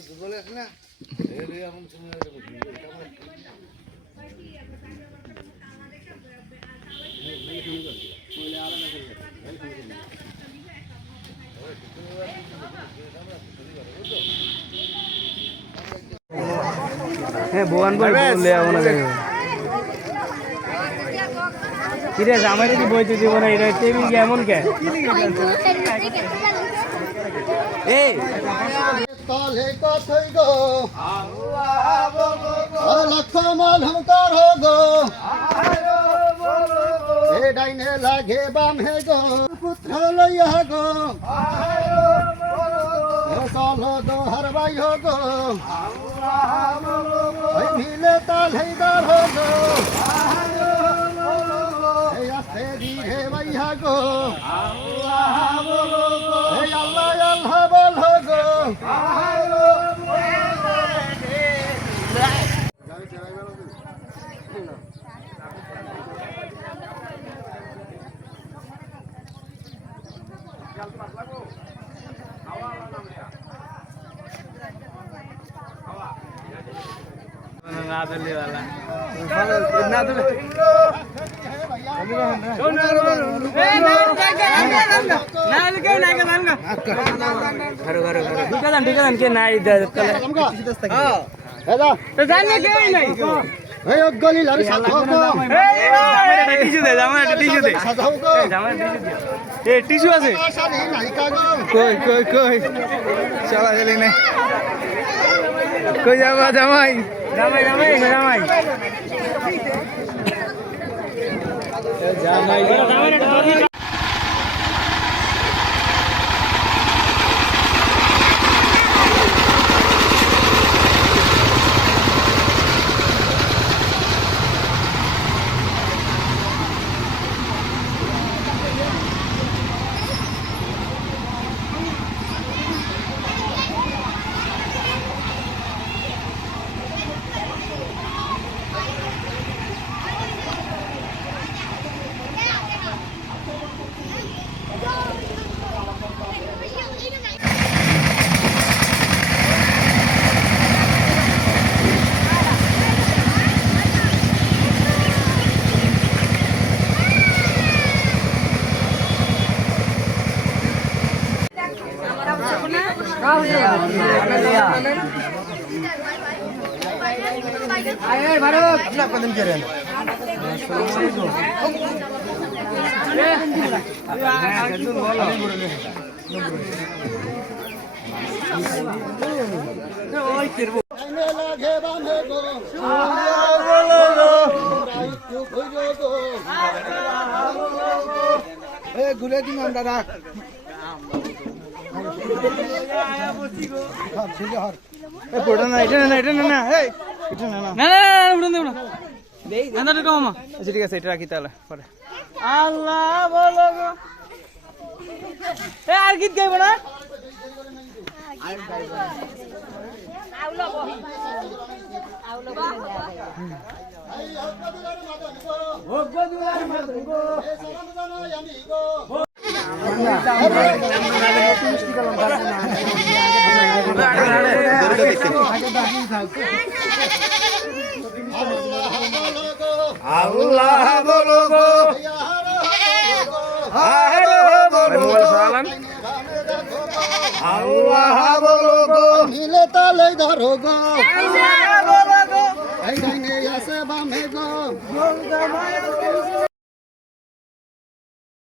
দুর্বল আছে না এখন হ্যাঁ ভুবন ভাই বললে আপনাকে কিরে জামাইরে কি বইতে দিব না এটা টেবিল কেমন কে এই তালে কতই গো লক্ষ মাল হমকার হো গো এ ডাইনে লাগে বাম হে গো পুত্র লইয়া গো চলো দো হরবাই হো গো মিলে তাল হেদার হো গো আস্তে ধীরে বাইহা গো আল্লাহ আল্লাহ বল হো গো ना दिल्ली वाला ना दिल्ली के नाही गली लारी টিস্যু আছে কই কই কই চলা গেলি না কই যাবা জামাই জামাই জামাই জামাই জামাই জামাই अपना कदम के रहे घुरे दिन दादा फोटो ना এটা না এটা না না এই এটা না না না না উড়ন দে উড়ন দেই আন্দাটা কম আচ্ছা ঠিক আছে এটা রাখি তাহলে পরে আল্লাহ বলো গো এ আর গীত গাইবো না আউলো বহি আউলো বহি ভগবদুলার মাদন গো এ সালাম জানাই আমি গো আল্লাহ বলো গো আল্লাহ বলো গো মিলে তালে ধরো গো এই ডাইনে আসে বামে গো